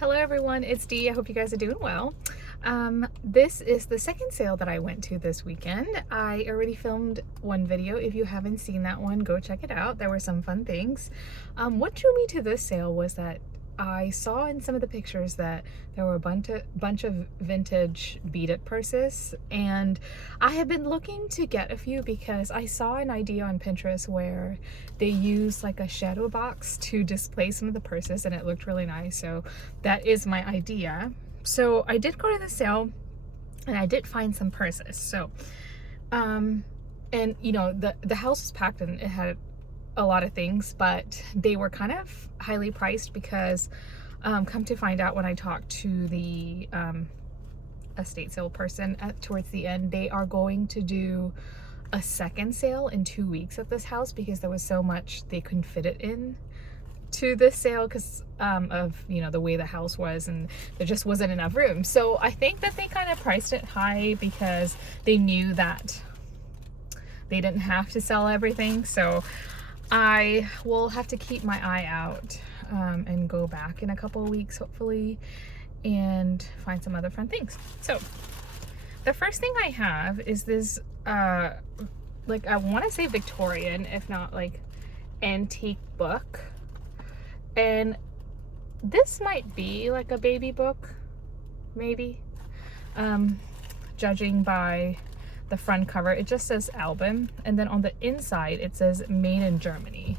Hello everyone, it's Dee. I hope you guys are doing well. This is the second sale that I went to this weekend. I already filmed one video. If you haven't seen that one, go check it out. There were some fun things. What drew me to this sale was that I saw in some of the pictures that there were a bunch of vintage beaded purses, and I have been looking to get a few because I saw an idea on Pinterest where they use like a shadow box to display some of the purses, and it looked really nice. So that is my idea. So I did go to the sale and I did find some purses. So and you know, the house was packed and it had a lot of things, but they were kind of highly priced because come to find out when I talked to the estate sale person towards the end, they are going to do a second sale in 2 weeks at this house because there was so much they couldn't fit it in to this sale because of, you know, the way the house was, and there just wasn't enough room. So I think that they kind of priced it high because they knew that they didn't have to sell everything. So I will have to keep my eye out and go back in a couple of weeks hopefully and find some other fun things. So the first thing I have is this like, I want to say Victorian, if not like antique book, and this might be like a baby book maybe, judging by the front cover. It just says album, and then on the inside it says made in Germany.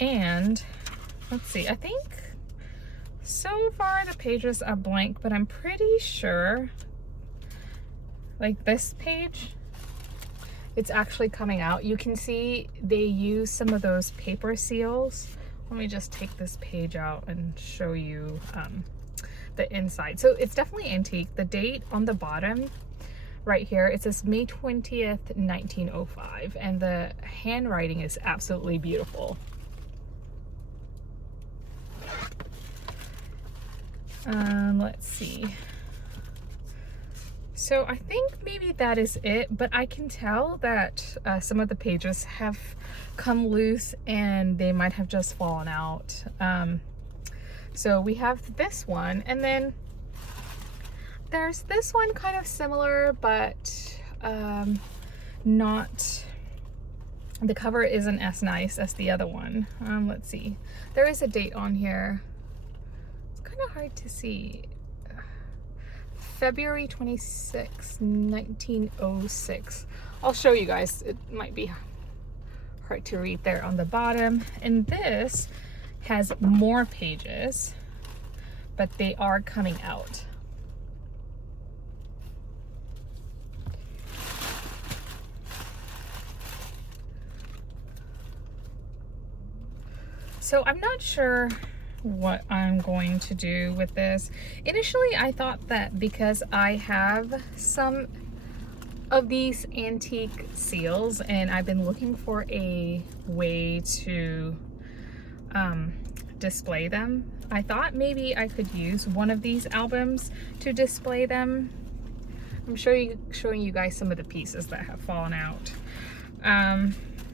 And let's see, I think so far the pages are blank, but I'm pretty sure like this page, it's actually coming out. You can see they use some of those paper seals. Let me just take this page out and show you the inside. So it's definitely antique. The date on the bottom right here, it says May 20th 1905, and the handwriting is absolutely beautiful. Let's see, so I think maybe that is it, but I can tell that some of the pages have come loose and they might have just fallen out. So we have this one, and then there's this one kind of similar, but not, the cover isn't as nice as the other one. Let's see, there is a date on here. It's kind of hard to see. February 26, 1906. I'll show you guys. It might be hard to read there on the bottom. And this has more pages, but they are coming out. So I'm not sure what I'm going to do with this. Initially I thought that because I have some of these antique seals and I've been looking for a way to display them, I thought maybe I could use one of these albums to display them. I'm showing you guys some of the pieces that have fallen out.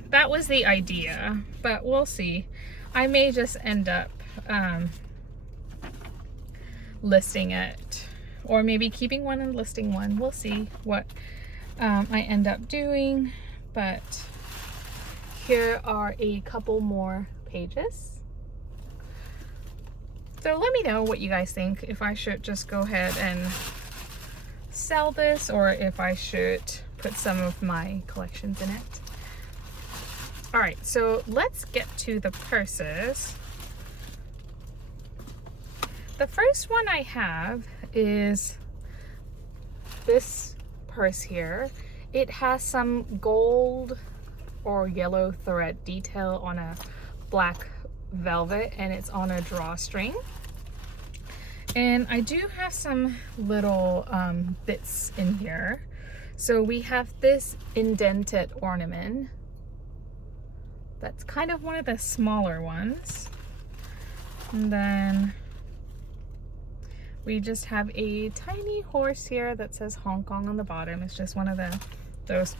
That was the idea, but we'll see. I may just end up listing it, or maybe keeping one and listing one. We'll see what I end up doing, but here are a couple more pages. So let me know what you guys think, if I should just go ahead and sell this or if I should put some of my collections in it. All right, so let's get to the purses. The first one I have is this purse here. It has some gold or yellow thread detail on a black velvet, and it's on a drawstring. And I do have some little bits in here. So we have this indented ornament. That's kind of one of the smaller ones. And then we just have a tiny horse here that says Hong Kong on the bottom. It's just one of those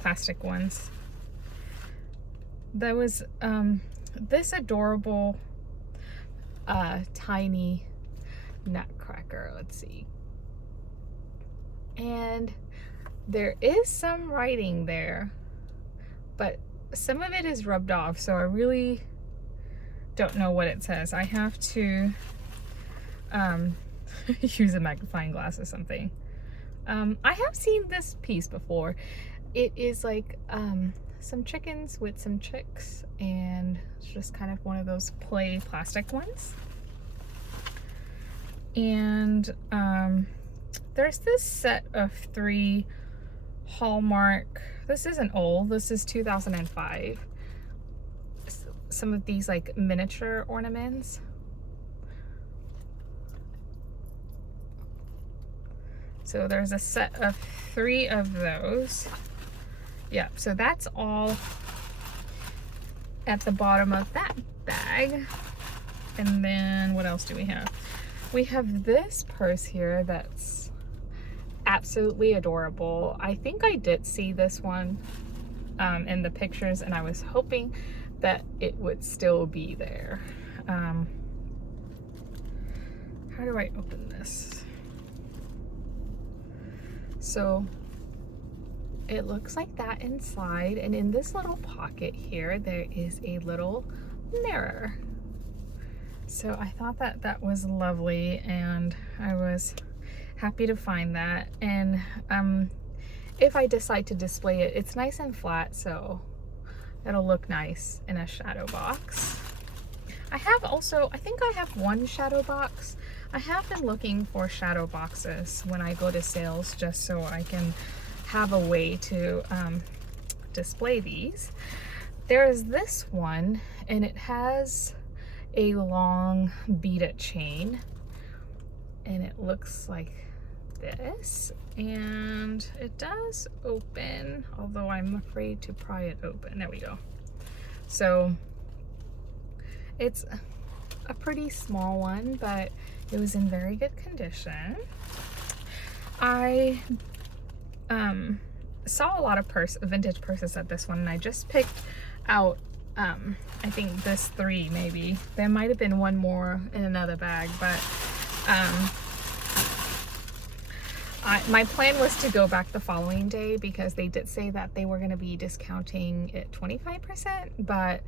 plastic ones. There was this adorable tiny nutcracker. Let's see. And there is some writing there, but some of it is rubbed off, so I really don't know what it says. I have to use a magnifying glass or something. I have seen this piece before. It is like some chickens with some chicks, and it's just kind of one of those play plastic ones. And there's this set of 3 Hallmark, this isn't old, this is 2005. Some of these like miniature ornaments. So there's a set of 3 of those. Yeah, so that's all at the bottom of that bag. And then what else do we have? We have this purse here that's absolutely adorable. I think I did see this one in the pictures, and I was hoping that it would still be there. How do I open this? So it looks like that inside, and in this little pocket here there is a little mirror. So I thought that that was lovely, and I was happy to find that. And if I decide to display it, it's nice and flat, so it'll look nice in a shadow box. I have also, I think I have 1 shadow box. I have been looking for shadow boxes when I go to sales, just so I can have a way to display these. There's this one, and it has a long beaded chain, and it looks like this, and it does open, although I'm afraid to pry it open. There we go. So it's a pretty small one, but it was in very good condition. I saw a lot of vintage purses at this one, and I just picked out I think this 3 maybe. There might have been 1 more in another bag, but my plan was to go back the following day, because they did say that they were going to be discounting it 25%, but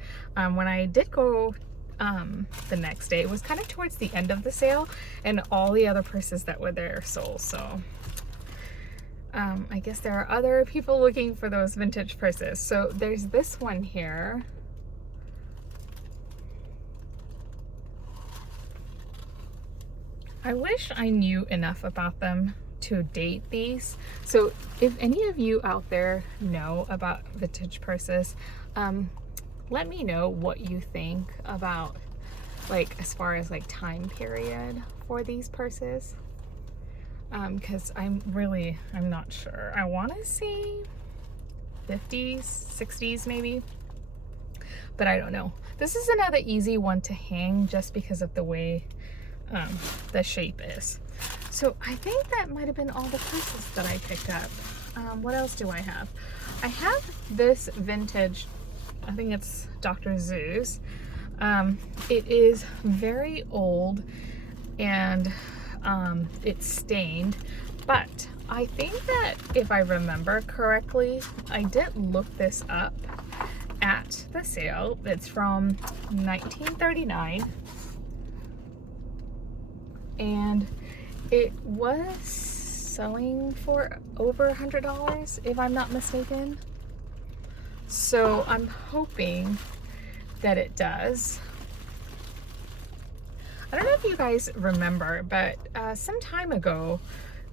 when I did go the next day, it was kind of towards the end of the sale, and all the other purses that were there sold. So I guess there are other people looking for those vintage purses. So there's this one here. I wish I knew enough about them to date these. So if any of you out there know about vintage purses, let me know what you think about, like, as far as like time period for these purses, because I'm not sure. I want to say 50s, 60s maybe, but I don't know. This is another easy one to hang just because of the way the shape is. So I think that might have been all the purses that I picked up. What else do I have? I have this vintage, I think it's Dr. Seuss. It is very old, and it's stained, but I think that if I remember correctly, I did look this up at the sale. It's from 1939, and it was selling for over $100 if I'm not mistaken. So I'm hoping that it does. I don't know if you guys remember, but some time ago,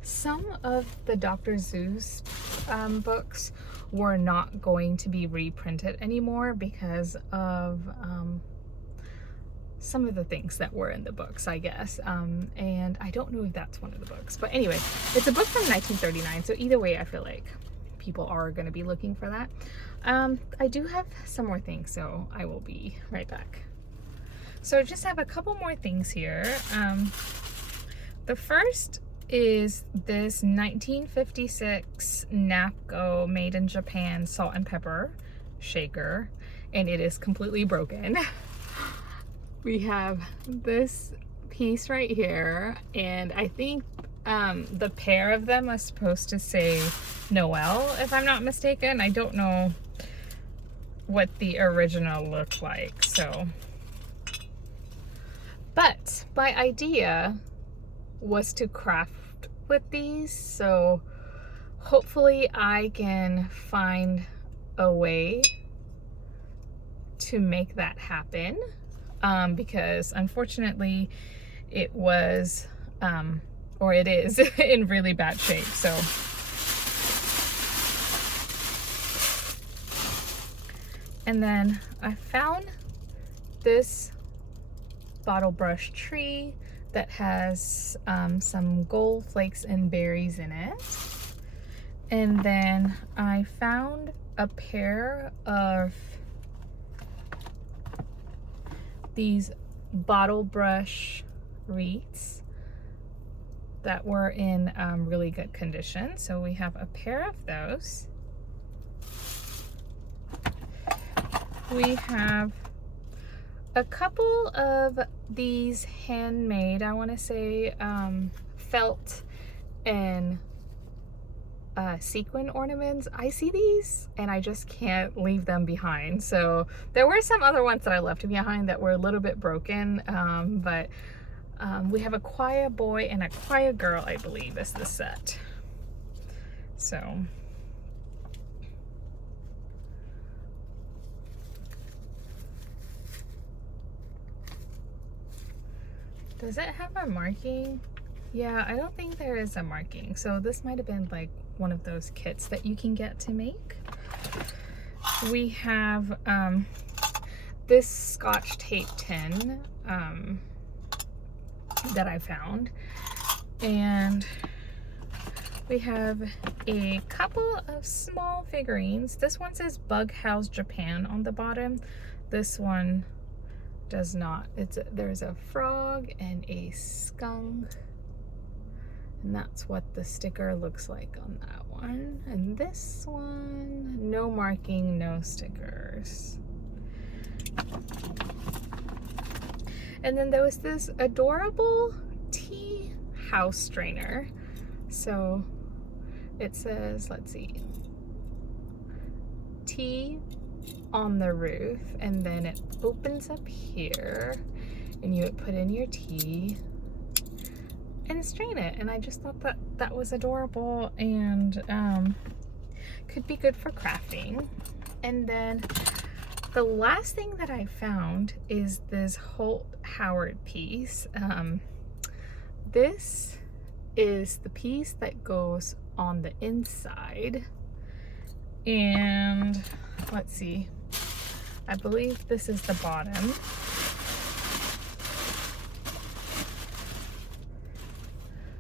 some of the Dr. Seuss books were not going to be reprinted anymore because of some of the things that were in the books, I guess. And I don't know if that's one of the books. But anyway, it's a book from 1939. So either way, I feel like people are going to be looking for that. I do have some more things, so I will be right back. So I just have a couple more things here. The first is this 1956 Napco made in Japan salt and pepper shaker, and it is completely broken. we have this piece right here, and I think the pair of them are supposed to say Noel, if I'm not mistaken. I don't know what the original looked like, so. But my idea was to craft with these, so hopefully I can find a way to make that happen, because unfortunately it was or it is in really bad shape. So and then I found this bottle brush tree that has some gold flakes and berries in it. And then I found a pair of these bottle brush wreaths that were in really good condition. So we have a pair of those. We have a couple of these handmade, I want to say felt and sequin ornaments. I see these and I just can't leave them behind. So there were some other ones that I left behind that were a little bit broken, but we have a choir boy and a choir girl, I believe, is the set. So does it have a marking? Yeah, I don't think there is a marking. So this might have been like one of those kits that you can get to make. We have this Scotch tape tin that I found. And we have a couple of small figurines. This one says Bug House Japan on the bottom. This one does not. There's a frog and a skunk, and that's what the sticker looks like on that one. And this one, no marking, no stickers. And then there was this adorable tea house strainer. So it says, let's see, tea on the roof, and then it opens up here and you would put in your tea and strain it. And I just thought that that was adorable and could be good for crafting. And then the last thing that I found is this Holt Howard piece. This is the piece that goes on the inside, and let's see, I believe this is the bottom.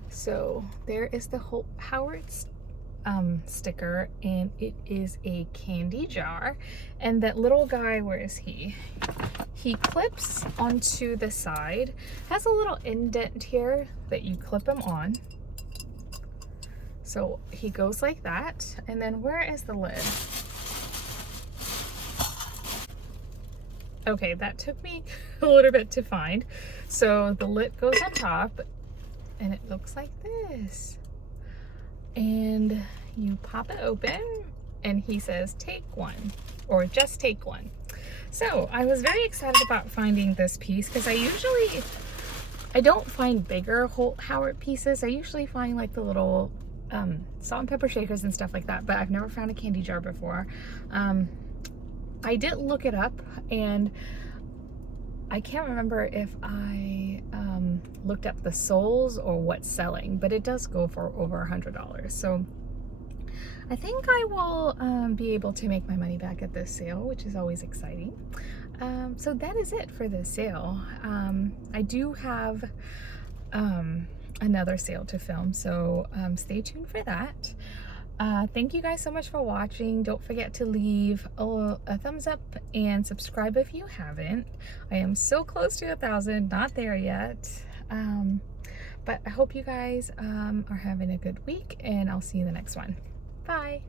So there is the Holt Howard's sticker, and it is a candy jar. And that little guy, where is he? He clips onto the side, has a little indent here that you clip him on. So he goes like that. And then where is the lid? Okay, that took me a little bit to find. So the lid goes on top and it looks like this. And you pop it open and he says, take one, or just take one. So I was very excited about finding this piece because I don't find bigger Holt Howard pieces. I usually find like the little salt and pepper shakers and stuff like that, but I've never found a candy jar before. I did look it up, and I can't remember if I looked up the soles or what's selling, but it does go for over $100. So I think I will be able to make my money back at this sale, which is always exciting. So that is it for this sale. I do have another sale to film, so stay tuned for that. Thank you guys so much for watching. Don't forget to leave a thumbs up and subscribe if you haven't. I am so close to 1,000, not there yet. But I hope you guys are having a good week, and I'll see you in the next one. Bye.